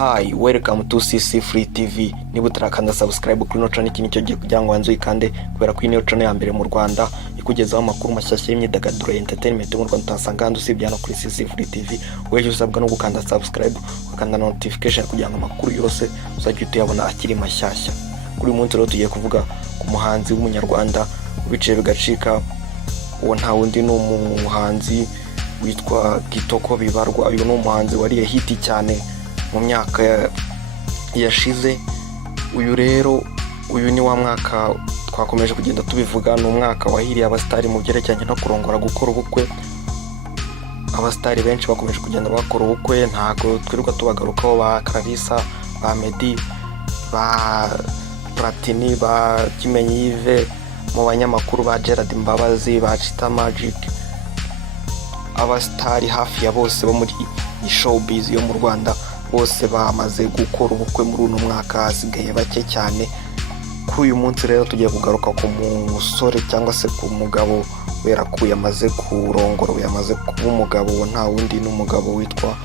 Hi, welcome to CC Free TV. Niba utarakanda subscribe kuri no channel iki nicyo gihe kugira ngo wanze ikande kubera ko ino channel ya mbere mu Rwanda ikugezaho amakuru mashyashya y'imyidagaduro entertainment mu Rwanda utasanga handi usibye hano kuri CC Free TV. Weje usabwa no gukanda subscribe ukanda notification kugira ngo amakuru yose uzajye uyabona akiri mashyashya. Kuri munsi rero tugiye kuvuga ku muhanzi w'umunyarwanda ubice bigacika uwo nta wundi ni umuhanzi witwa Kitoko Bibarwa. Uyu ni umuhanzi wariye hiti cyane mu myaka yashize. Uyu ni wa mwaka twakomeje kugenda tubivuga, ni umwaka wahiriye abastari mu byerekeranye no kurongora gukora ubukwe. Abastari benshi bakomeje kugenda bakora ubukwe, ntago twiruka tubagarukaho ba Clarissa, ba Meddy, ba Platini, ba Kimenyi Yves, mu banyamakuru ba Gerard Mbabazi, ba Chita Magic. Abastari hafi ya bose bo muri showbiz yo mu Rwanda bose bamaze gukora ubukwe muri uno mwaka, hasigaye bake cyane. Kuri uyu munsi rero tugiye kugaruka ku musore cyangwa se ku mugabo wera ko yamaze kurongora, yamaze kuba umugabo, nta wundi n'umugabo witwa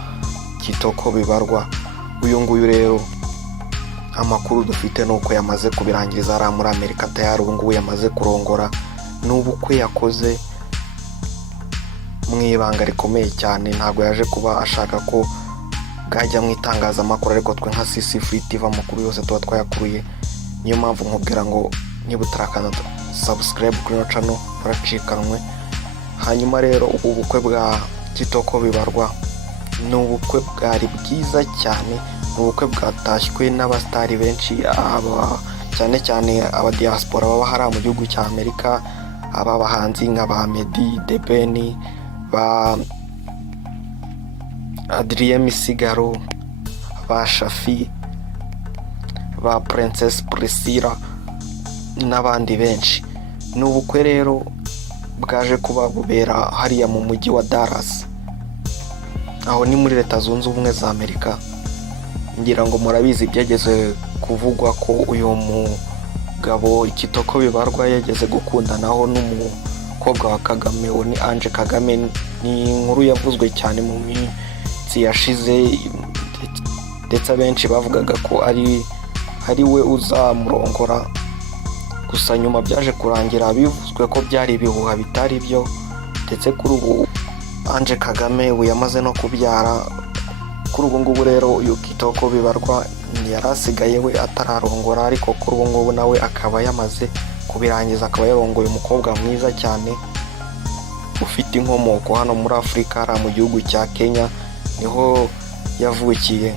Kitoko Bibarwa. Uyu nguyu rero amakuru dufite nuko yamaze kubirangiriza ari muri Amerika tayari. Ubu nguyu yamaze kurongora, n'ubukwe yakoze mu ibanga rikomeye cyane, ntago yaje kuba ashaka ko bwajya mu itangazamakuru, ariko twe nka CC Free TV amakuru yose tuba twayakuruye. Niyo mpamvu nkubwira ngo niba utarakanda subscribe kuri no channel uracikanwe. Hanyuma rero ubu bukwe bwa Kitoko Bibarwa ni ubukwe bwari bwiza cyane, ni ubukwe bwatashywe n'abastari benshi, cyane cyane aba diaspora baba hari mu gihugu cya Amerika, aba bahanzi nka ba Meddy, The Ben, ba Adrien Misigaro, ba Shafi, ba Princess Priscilla n'abandi benshi. Ni ubukwe rero bwaje kuba bubera hariya mu mujyi wa Dallas, aho ni muri Leta Zunze Ubumwe za Amerika. Ngira ngo murabizi byageze kuvugwa ko uyu mugabo Kitoko Bibarwa yageze gukundanaho n'umukobwa wa Kagame, uwo ni Ange Kagame. Ni inkuru yavuzwe cyane mu minsi yashize, ndetse abenshi bavugaga ko ari we uzamurongora. Gusa nyuma byaje kurangira bivuzwe ko byari ibihuha bitari byo, ndetse kuri ubu Ange Kagame we yamaze no kubyara. Kuri ubu ngubu rero uyu Kitoko Bibarwa yarasigaye we atararongora, ariko kuri ubu ngubu nawe akaba yamaze kubirangiza, akaba yarongoye umukobwa mwiza cyane ufite inkomoko hano muri Afurika, ari mu gihugu cya Kenya niho yavukiye,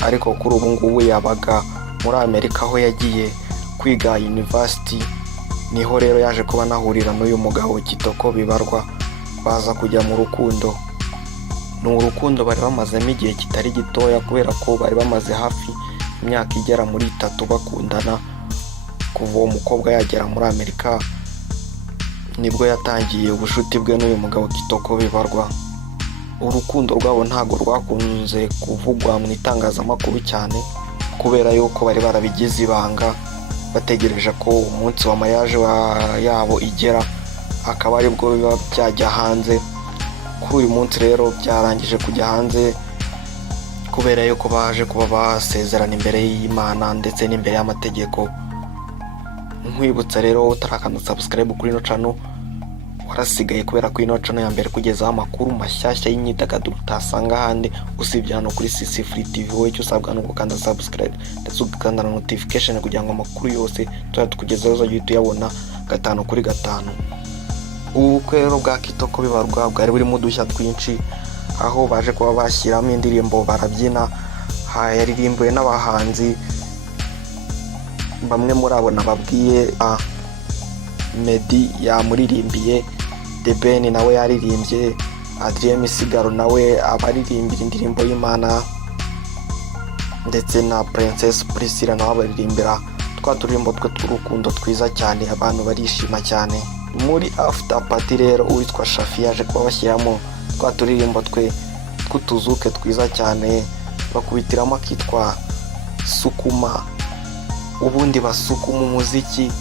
ariko kuri ubu ngubu yabaga muri Amerika aho yagiye kwiga university. Niho rero yaje kuba nahurira n'uyu mugabo Kitoko Bibarwa, baza kujya mu rukundo. Ni urukundo bari bamazemo igihe kitari gitoya, kubera ko bari bamaze hafi imyaka igera muri 3 bakundana. Kuva uwo mukobwa yagera muri Amerika nibwo yatangiye ubushuti bwe n'uyu mugabo Kitoko Bibarwa. Urukundo rwabo ntago rwakunze kuvugwa mu itangazamakuru cyane, kubera yuko bari barabigize ibanga, bategereje ko umunsi wa mariage yabo igera akaba ari bwo biba byajya hanze. Kuri uyu munsi rero byarangije kujya hanze, kubera yuko baje kuba basezerana imbere y'Imana ndetse n'imbere y'amategeko. Nkwibutsa rero utarakanda subscribe kuri no channel warasigaye, kubera ko ino channel ya mbere kugezaho amakuru mashyashya y'imyidagaduro utasanga handi usibye hano kuri CC Free TV. Wowe icyo usabwa no gukanda subscribe ndetse ugakanda na notification kugira ngo amakuru yose tukugezaho uzajye uyabona 5 kuri 5. Ubukwe rero bwa Kitoko Bibarwa bwari burimo udushya twinshi, aho baje kuba bashyiramo indirimbo barabyina, yaririmbwe n'abahanzi bamwe muri abo nababwiye. Meddy yamuririmbiye, The Ben nawe yaririmbye, Adrien Misigaro nawe abaririmbira indirimbo y'Imana, ndetse na Princess Priscilla nawe abaririmbira twa turirimbo twe tw'urukundo twiza cyane, abantu barishima cyane. Muri after party rero uwitwa Shafi yaje kuba bashyiramo twa turirimbo twe tw'utuzuke twiza cyane, bakubitiramo akitwa Sukuma. Ubundi basukuma umuziki,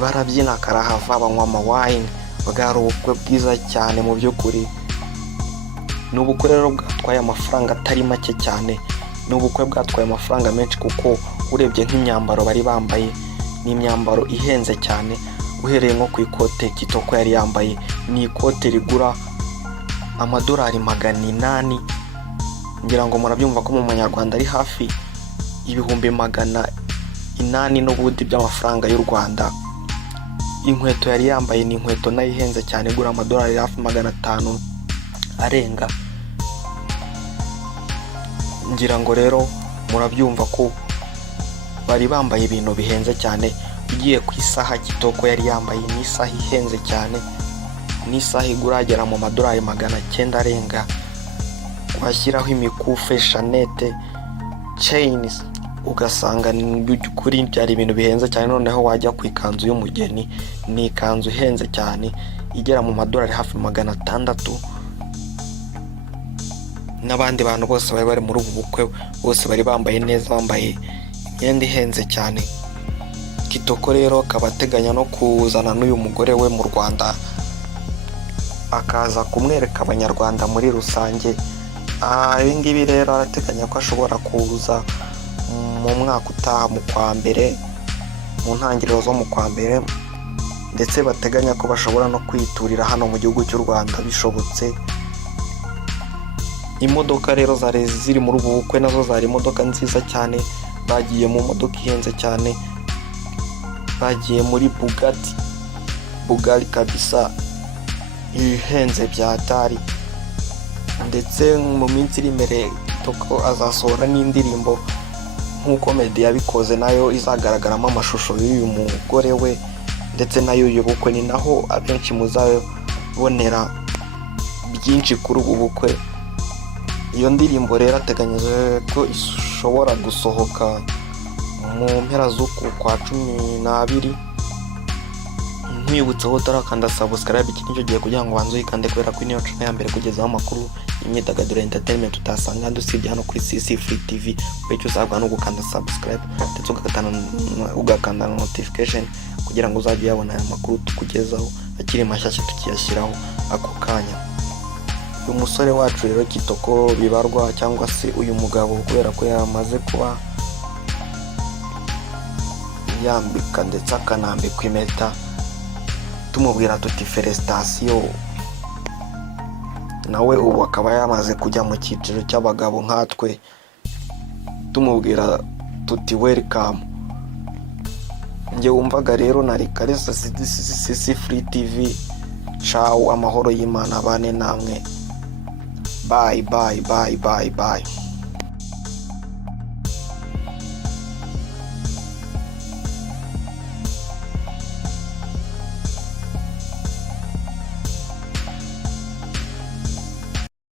barabyina karahava, banywa amawine. Bwari ubukwe bwiza cyane mu by'ukuri. Ni ubukwe rero bwatwaye amafaranga atari make cyane, ni ubukwe bwatwaye amafaranga menshi, kuko urebye nk'imyambaro bari bambaye ni imyambaro ihenze cyane. Uhereye nko ku ikote Kitoko yari yambaye, ni ikote rigura amadolari 800. ngira ngo murabyumva ko mu manyarwanda ari hafi ibihumbi 800 n'ubundi by'amafaranga y'u Rwanda. Inkweto yari yambaye ni inkweto nayo ihenze cyane, igura amadolari hafi 500 arenga. Ngira ngo rero murabyumva ko bari bambaye ibintu bihenze cyane. Ugiye ku isaha Kitoko yari yambaye ni isaha ihenze cyane, ni isaha igura agera mu madolari 900 arenga. Washyiraho imikufe, shanete, chains, ugasanga kuri byari ibintu bihenze cyane. Noneho wajya ku ikanzu y'umugeni, ni ikanzu ihenze cyane igera mu madolari hafi 600. N'abandi bantu bose bari muri ubu bukwe bose bari bambaye neza, bambaye imyenda ihenze cyane. Kitoko rero akaba ateganya no kuzana n'uyu mugore we mu Rwanda, akaza kumwereka abanyarwanda muri rusange. Ibi ngibi rero arateganya ko ashobora kuza mu mwaka utaha mu kwa mbere, mu ntangiriro zo mu kwa mbere, ndetse bateganya ko bashobora no kwiturira hano mu gihugu cy'u Rwanda bishobotse. Imodoka rero zari ziri muri ubu bukwe nazo zari imodoka nziza cyane. Bagiye mu modoka ihenze cyane, bagiye muri Bugatti kabisa ihenze byatari. Ndetse mu minsi iri imbere Kitoko azasohora n'indirimbo nk'uko Meddy yabikoze, nayo izagaragaramo amashusho y'uyu mugore we ndetse nayo uyu bukwe. Ni naho abenshi muzabonera byinshi kuri ubu bukwe. Iyo ndirimbo rero ateganyije ko ishobora gusohoka mu mpera z'uku kwa 12. Nkwibutsa aho utarakanda subscribe, iki nicyo gihe kugira ngo banze uyikande, kubera ko niyo channel ya mbere kugezaho amakuru y'imyidagaduro entertainment utasanga dusibye hano kuri CC Free TV. Bityo usabwa no gukanda subscribe ndetse ugakanda notification kugira ngo uzajye yabona aya makuru tukugezaho akiri mashyashya tukiyashyiraho ako kanya. Uyu musore wacu rero Kitoko bibarwa, cyangwa se uyu mugabo, kubera ko yamaze kuba yambika ndetse akanambikwa impeta, tumubwira tuti felicitation. Nawe ubu akaba yamaze kujya mu cyiciro cy'abagabo nkatwe, tumubwira tuti welcome. Nge wumvaga rero nari Kalisa CC Free TV. Ciao, amahoro y'Imana bane namwe. Bye.